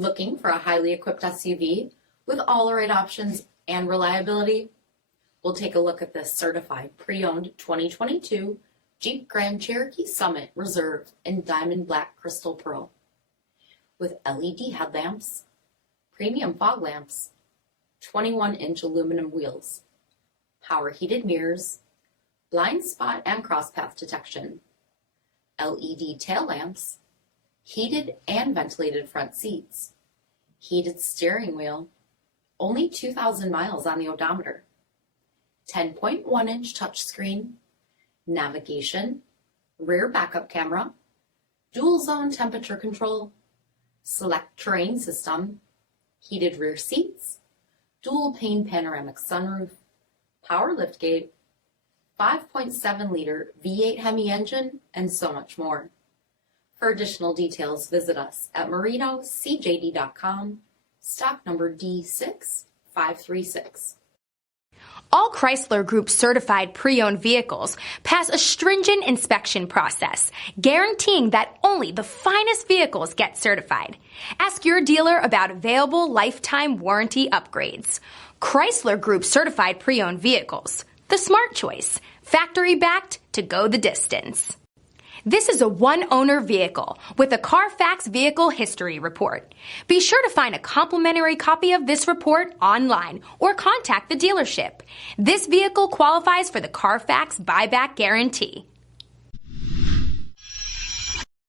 Looking for a highly equipped SUV with all the right options and reliability? We'll take a look at this certified pre-owned 2022 Jeep Grand Cherokee Summit Reserve in Diamond Black Crystal Pearl. With LED headlamps, premium fog lamps, 21-inch aluminum wheels, power heated mirrors, blind spot and crosspath detection, LED tail lamps, heated and ventilated front seats, heated steering wheel, only 2,000 miles on the odometer, 10.1-inch touchscreen, navigation, rear backup camera, dual zone temperature control, select terrain system, heated rear seats, dual pane panoramic sunroof, power liftgate, 5.7-liter V8 HEMI engine, and so much more. For additional details, visit us at marinocjd.com, stock number D6536. All Chrysler Group certified pre-owned vehicles pass a stringent inspection process, guaranteeing that only the finest vehicles get certified. Ask your dealer about available lifetime warranty upgrades. Chrysler Group certified pre-owned vehicles, the smart choice, factory backed to go the distance. This is a one-owner vehicle with a CARFAX vehicle history report. Be sure to find a complimentary copy of this report online or contact the dealership. This vehicle qualifies for the CARFAX buyback guarantee.